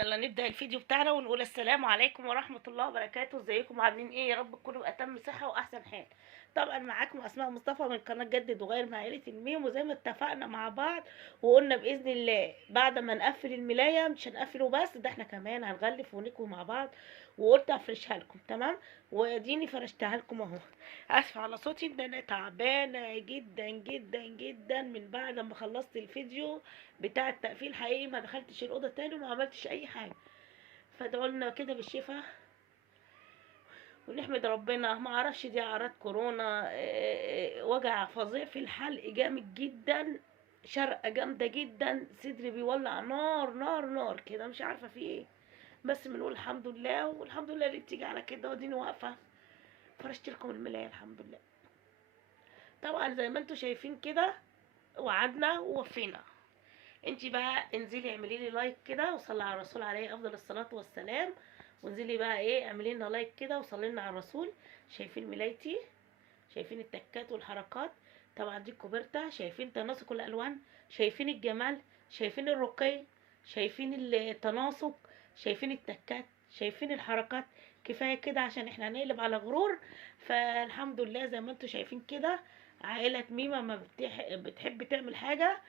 يلا نبدأ الفيديو بتاعنا ونقول السلام عليكم ورحمة الله وبركاته. ازيكم عاملين ايه؟ يا رب تكونوا بأتم صحة وأحسن حال. طبعا معاكم أسماء مصطفى من قناة جدد وغير مع عائلة الميم، وزي ما اتفقنا مع بعض وقلنا بإذن الله بعد ما نقفل الملاية مش هنقفله بس، ده احنا كمان هنغلف ونكوي مع بعض، وقلت افرشها لكم تمام، واديني فرشتها لكم اهو. اسفه على صوتي ان انا تعبانه جدا جدا جدا من بعد ما خلصت الفيديو بتاع التقفيل. حقيقي ما دخلتش الاوضه تاني وما عملتش اي حاجه، فادعوا لنا كده بالشفاء ونحمد ربنا. ما اعرفش دي اعراض كورونا، وجع فظيع في الحلق جامد جدا، شرقه جامده جدا، صدري بيولع نار نار نار كده، مش عارفه في ايه، بس بنقول الحمد لله، والحمد لله اللي بتيجي على كده، وديني واقفه فرشت لكم الملايه الحمد لله. طبعا زي ما انتم شايفين كده وعدنا ووفينا. انتي بقى انزلي اعملي لي لايك كده وصلي على الرسول عليه افضل الصلاه والسلام، وانزلي بقى ايه اعملي لنا لايك كده وصلي لنا على الرسول. شايفين ملايتي؟ شايفين التكات والحركات؟ طبعا دي الكوبرتا، شايفين تناسق الالوان؟ شايفين الجمال؟ شايفين الرقي؟ شايفين التناسق؟ شايفين التكات؟ شايفين الحركات؟ كفايه كده عشان احنا هنقلب على غرور. فالحمد لله زي ما انتم شايفين كده، عائله ميمه ما بتحب تعمل حاجه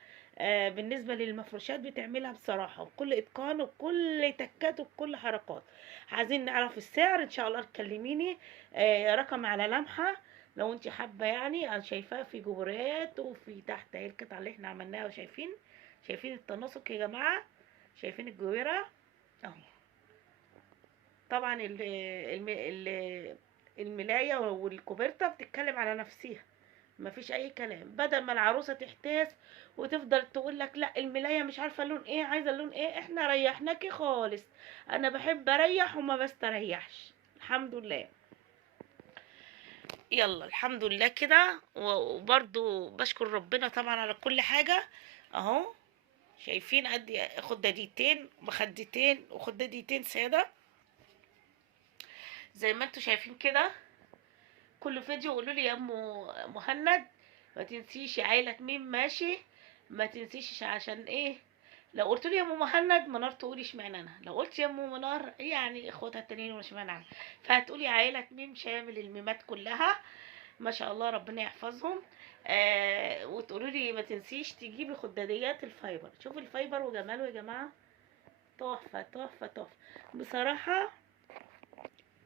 بالنسبة للمفروشات بتعملها بصراحة وبكل إتقان وبكل تكات وبكل حركات. عايزين نعرف السعر إن شاء الله تكلميني، رقم على لمحة لو انت حابة. يعني انا شايفاه في جبرات وفي تحت اهي القطعة اللي احنا عملناها، وشايفين شايفين التناسق يا جماعة؟ شايفين الجويرة اهو. طبعا الملاية والكوبرتة بتتكلم على نفسها، مفيش اي كلام. بدل ما العروسه تحتاس وتفضل تقول لك لا الملايه مش عارفه اللون ايه، عايزه اللون ايه، احنا ريحناكي خالص. انا بحب اريح وما بستريحش الحمد لله. يلا الحمد لله كده، وبرضو بشكر ربنا طبعا على كل حاجه اهو. شايفين ادي خداديتين مخدتين وخداديتين ساده زي ما انتوا شايفين كده. كل فيديو قولوا لي يا ام مهند ما تنسيش عيلة مين ماشي، ما تنسيش عشان ايه. لو قلت لي يا ام مهند منار تقولي اشمعنى انا، لو قلت يا ام منار يعني اخواتها التانيين ولا اشمعنى انا، فهتقولي عيلة ميم شامل الميمات كلها ما شاء الله ربنا يحفظهم. وتقولوا لي ما تنسيش تجيبي خداديات الفايبر. شوفوا الفايبر وجماله يا جماعه، تحفه تحفه تحفه بصراحه.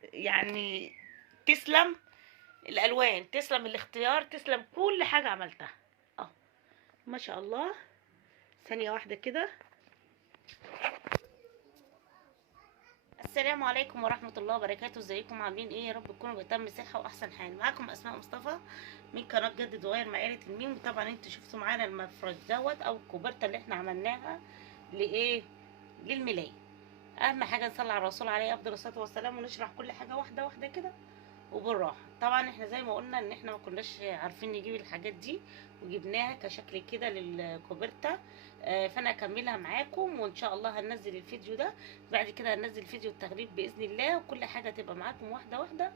يعني تسلم الالوان، تسلم الاختيار، تسلم كل حاجه عملتها اه ما شاء الله. ثانيه واحده كده. السلام عليكم ورحمه الله وبركاته، ازيكم عاملين ايه؟ يا رب تكونوا بتم صحه واحسن حال. معاكم اسماء مصطفى من قناه جدد وغير مع عائله الميم. طبعا انتوا شفتوا معانا المفرش دوت او الكوبرتا اللي احنا عملناها لايه، للملايه. اهم حاجه نصلي على الرسول عليه افضل الصلاه والسلام، ونشرح كل حاجه واحده واحده كده وبالراحه. طبعا احنا زي ما قلنا ان احنا ما كناش عارفين نجيب الحاجات دي، وجبناها كشكل كده للكوبرتا. فانا اكملها معاكم، وان شاء الله هننزل الفيديو ده بعد كده، هننزل فيديو التغليف باذن الله، وكل حاجه تبقى معاكم واحده واحده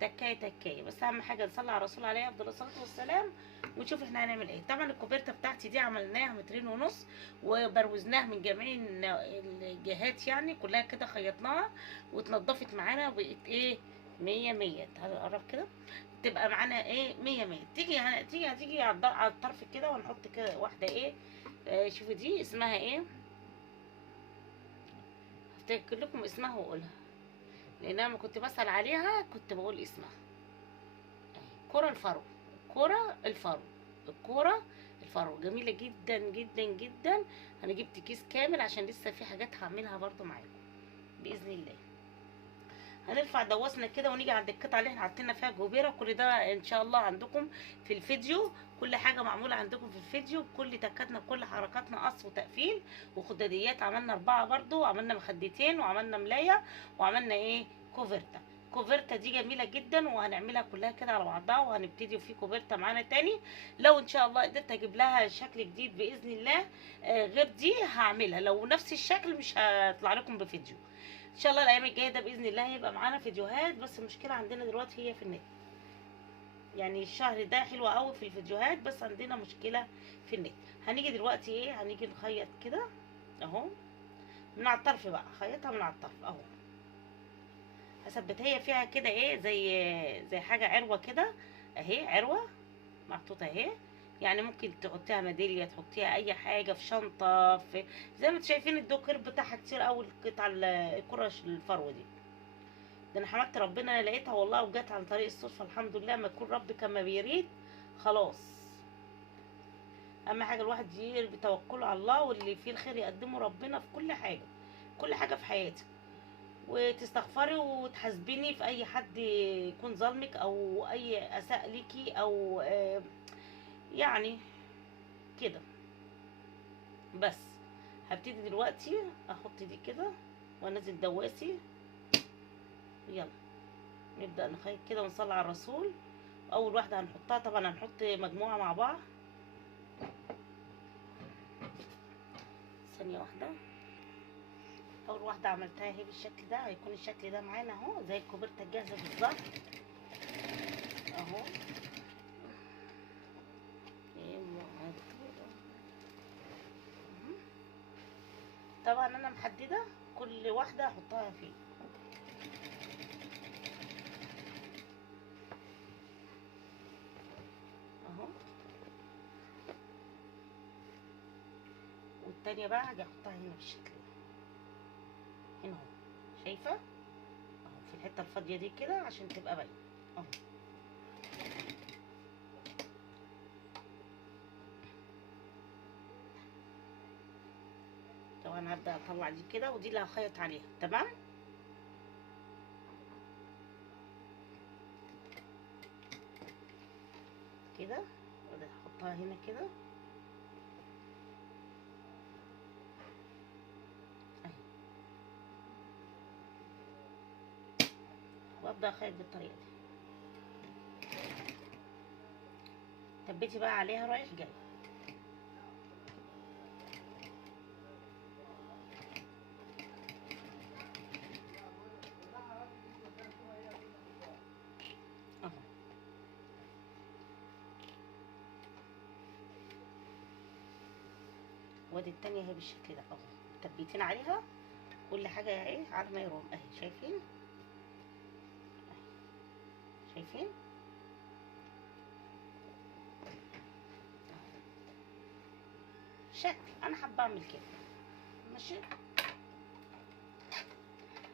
تكايه تكايه. بس اهم حاجه نصلي على الرسول عليه افضل الصلاه والسلام، ونشوف احنا هنعمل ايه. طبعا الكوبرتا بتاعتي دي عملناها مترين ونص، وبروزناها من جميع الجهات يعني كلها كده، خيطناها واتنضفت معانا وبقت ايه، مية مية. تعالوا نقرب كده، تبقى معانا ايه، مية مية. تيجي على الطرف كده، ونحط كده واحدة ايه، شوفوا دي اسمها ايه، هفتكر لكم اسمها واقولها، لان انا لما كنت بسأل عليها كنت بقول اسمها. كرة الفرو، كرة الفرو، الكرة الفرو جميلة جدا جدا جدا. انا جبت كيس كامل عشان لسه في حاجات هعملها برضو معاكم بإذن الله. هنرفع دواسنا كده ونيجي عند القطعه اللي احنا حاطين فيها جوبيره. كل ده ان شاء الله عندكم في الفيديو، كل حاجه معموله عندكم في الفيديو، كل تكاتنا كل حركاتنا قص وتقفيل وخداديات. عملنا 4 برضو، وعملنا مخدتين، وعملنا ملايه، وعملنا ايه، كوفرتا. كوفرتا دي جميله جدا، وهنعملها كلها كده على بعضها، وهنبتدي في كوفرتا معانا تاني. لو ان شاء الله قدرت اجيب لها شكل جديد باذن الله غير دي هعملها، لو نفس الشكل مش هطلع لكم بفيديو ان شاء الله. الايام الجايه ده باذن الله هيبقى معانا فيديوهات، بس المشكله عندنا دلوقتي هي في النت. يعني الشهر ده حلو قوي في الفيديوهات، بس عندنا مشكله في النت. هنيجي دلوقتي ايه، هنيجي نخيط كده اهو. من على الطرف بقى، خيطها من على الطرف اهو. هثبتها هي فيها كده ايه، زي حاجه عروه كده اهي، عروه محطوطه اهي. يعني ممكن تحطيها ميداليه، تحطيها اي حاجه في شنطه، في زي ما انتم شايفين الدوكر بتاعها كتير قوي، القطع الكرش الفرو دي. ده انا حمدت ربنا انا لقيتها والله، وجت عن طريق الصدفه الحمد لله. ما يكون رب كما بيريد خلاص. اهم حاجه الواحد يربي توكله على الله، واللي فيه الخير يقدمه ربنا في كل حاجه، كل حاجه في حياتك. وتستغفري وتحاسبيني في اي حد يكون ظلمك او اي اساء ليكي او يعني كده. بس هبتدي دلوقتي احط دي كده وانزل دواسي. يلا نبدا نخيط كده ونصلي على الرسول. اول واحده هنحطها طبعا هنحط مجموعه مع بعض. ثانيه واحده. اول واحده عملتها اهي بالشكل ده، هيكون الشكل ده معانا اهو زي الكوبرته الجاهزه بالظبط اهو. طبعا انا محدده كل واحده احطها فيه اهو. والتانيه بقى هاجي احطها هنا بالشكل ده هنا اهو، شايفه اهو في الحته الفاضيه دي كده عشان تبقى باينه اهو. طبعا هبدا اطلع دي كده، ودي اللي هخيط عليها تمام. كده وده هحطها هنا كده اهي، وابدا اخيط بالطريقه دي. ثبتي بقى عليها رايح جاي اهو. وادي التانية اهي بالشكل ده اهو، تبيتين عليها كل حاجه ايه على ما يروم اهي، شايفين اهي. شايفين شكل انا حابه اعمل كده ماشي.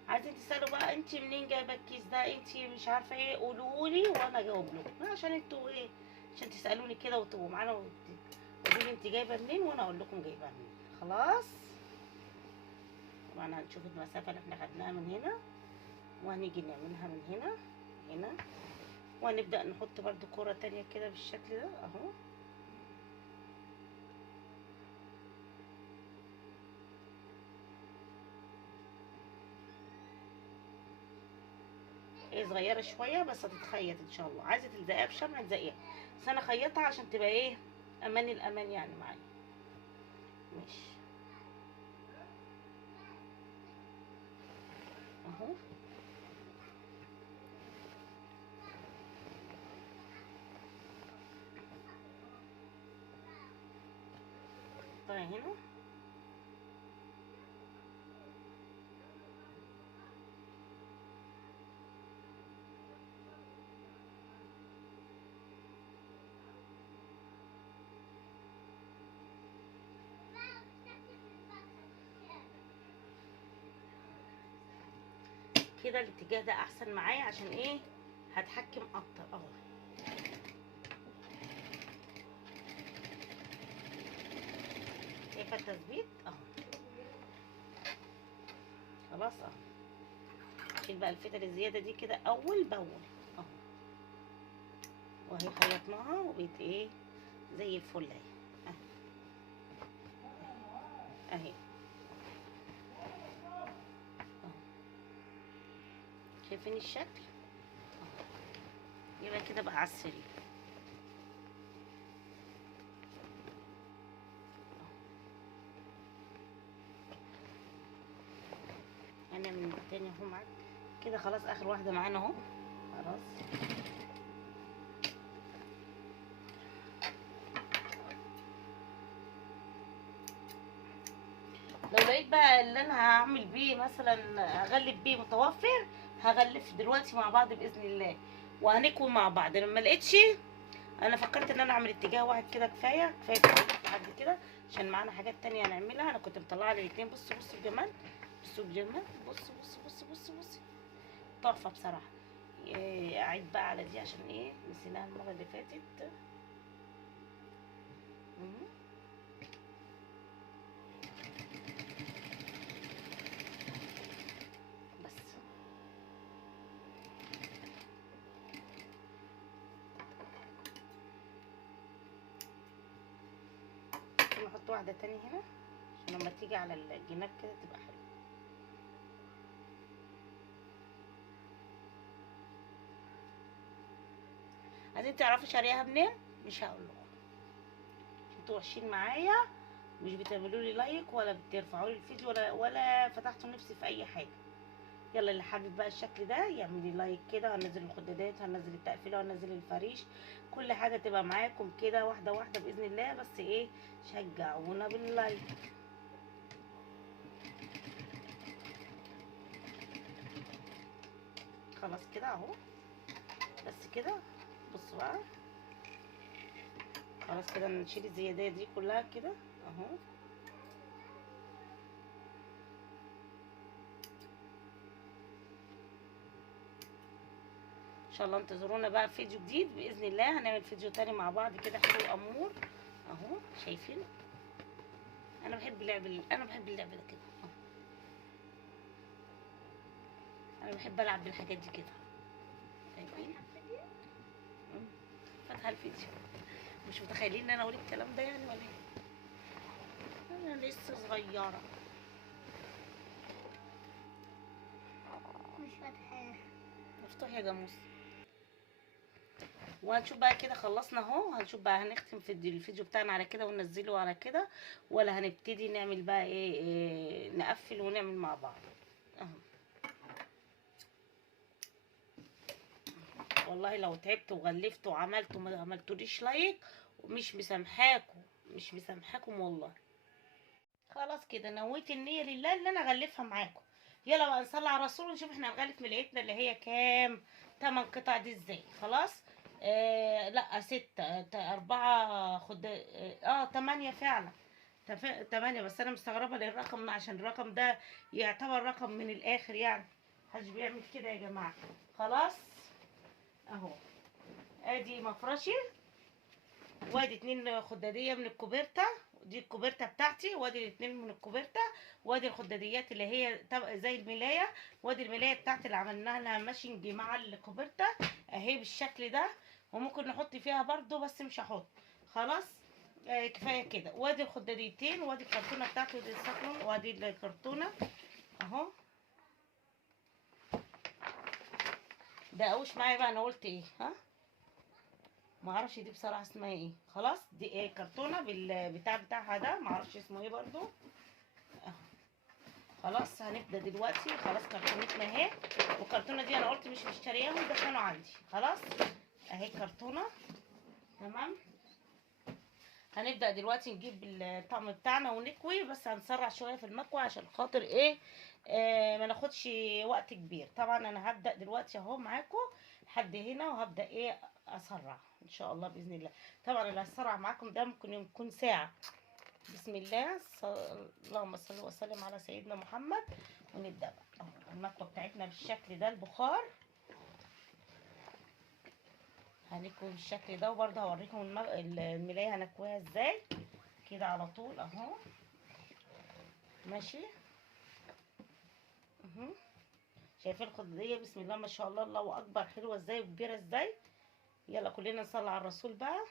عايزين تسالوا بقى انت منين جايبه الكيس ده، انت مش عارفه ايه، قولولي وانا اجاوب لكم، عشان انتوا ايه، عشان تسالوني كده وتبقوا معانا وتقولوا لي انت جايبه منين وانا اقول لكم جايبه منين. خلاص. طبعا هنشوف المسافه اللي احنا خدناها من هنا، وهنيجي نعملها من هنا هنا، وهنبدا نحط برده كوره تانية كده بالشكل ده اهو. ايه صغيره شويه بس هتتخيط ان شاء الله. عايزه تلزقيها بشمع تلزقيها، بس انا خيطها عشان تبقى ايه امان الامان يعني معايا. ماشي اهو. طيب هنا كده الاتجاه ده احسن معايا عشان ايه هتحكم اكتر اهو. شايفه التثبيت اهو. خلاص اهو. شيل بقى الفتل الزياده دي كده اول باول اهو، وهي خيطناها وبقت ايه زي الفل اهي اهي اهو. شايفين الشكل اهو. يبقى كده بقى على السرير. هنعمل تاني اهو معاك كده. خلاص اخر واحده معانا اهو. خلاص لو البقيت بقى اللي انا هعمل بيه مثلا، هغلف بيه متوفر، هغلف دلوقتي مع بعض باذن الله، وهنكوي مع بعض. لما لقيتش، انا فكرت ان انا اعمل اتجاه واحد كده، كفايه كده لحد كده، عشان معانا حاجات تانية هنعملها. انا كنت مطلعه الاتنين. بصوا بجمال، بصوا بجمال، بصوا تحفه بصراحه. اعيد بقى على دي عشان ايه نسيناها المره اللي فاتت. مم. بس نحط واحده تانية هنا عشان لما تيجي على الجناب كده تبقى حلوه. عايزين تعرفوا شاريها منين؟ مش هقول لكم، انتوا وحشين معايا، مش بتعملوا لي لايك ولا بترفعوا لي الفيديو ولا فتحتوا نفسي في اي حاجه. يلا اللي حابب بقى الشكل ده يعمل لي لايك كده، هنزل الخدادات، هنزل التقفيله، وهنزل الفريش، كل حاجه تبقى معاكم كده واحده واحده باذن الله. بس ايه، شجعونا باللايك. خلاص كده اهو، بس كده. بصوا بقى، خلاص كده نشيل الزيادة دي كلها كده اهو. ان شاء الله انتظرونا بقى في فيديو جديد باذن الله. هنعمل فيديو تاني مع بعض كده حلو امور اهو. شايفين انا بحب اللعب ده كده أهو. انا بحب العب بالحاجات دي كده. شايفين فاتحه الفيديو، مش متخيلين ان انا اقول الكلام ده يعني ولا ايه؟ انا لسه صغيره. مش فاتحاه. مفتوح يا جاموس. وهنشوف بقى كده، خلصنا اهو. هنشوف بقى هنختم في الفيديو بتاعنا على كده وننزله على كده، ولا هنبتدي نعمل بقى إيه نقفل ونعمل مع بعض اهو. والله لو تعبت وغلفت وعملت وما عملتوليش لايك، مش مسامحاكم والله. خلاص كده نويت النية لله اللي انا اغلفها معاكم. يلا بقى نصلي على الرسول ونشوف احنا هنغلف ملقتنا اللي هي كام. 8 قطع دي ازاي؟ خلاص. لا 6 4 خد 8 فعلا. 8. بس انا مستغربه للرقم عشان الرقم ده يعتبر رقم من الاخر يعني. محدش بيعمل كده يا جماعه. خلاص اهو. ادي مفرشي، وادي 2 خداديه من الكوبرتا، دي الكوبرتا بتاعتي، وادي 2 من الكوبرتا، وادي الخداديات اللي هي زي الملايه، وادي الملايه بتاعتي اللي عملناها لها ماشنج مع الكوبرتا اهي بالشكل ده. وممكن نحط فيها برضو بس مش هحط. خلاص. كفايه كده. وادي الخداديتين، وادي الكرتونه بتاعتي، وادي السكرون، وادي الكرتونه اهو. ده اوش معايا بقى، انا قلت ايه ها؟ ما اعرفش دي بصراحه اسمها ايه. خلاص دي ايه، كرتونه بالبتاع بتاعها ده، ما اعرفش اسمه ايه برضو اهو. خلاص هنبدا دلوقتي. خلاص كرتونتنا اهي، والكرتونه دي انا قلت مش مشترياهم، ده كانوا عندي. خلاص اهي كرتونه تمام. هنبدا دلوقتي نجيب الطعم بتاعنا ونكوي، بس هنسرع شويه في المكوى عشان خاطر ايه، ما ناخدش وقت كبير. طبعا انا هبدا دلوقتي اهو معاكم لحد هنا، وهبدا ايه اسرع ان شاء الله باذن الله. طبعا اللي هسرع معاكم ده ممكن يكون ساعه. بسم الله، اللهم صل وسلم على سيدنا محمد. ونبدا بقى اهو المكوى بتاعتنا بالشكل ده، البخار هنكوي بالشكل ده. وبرضه هوريكم الملايه هنكويها ازاي كده على طول اهو. ماشي اهو. شايفين الخضريه؟ بسم الله ما شاء الله، الله اكبر، حلوه ازاي وكبيره ازاي. يلا كلنا نصلي على الرسول بقى.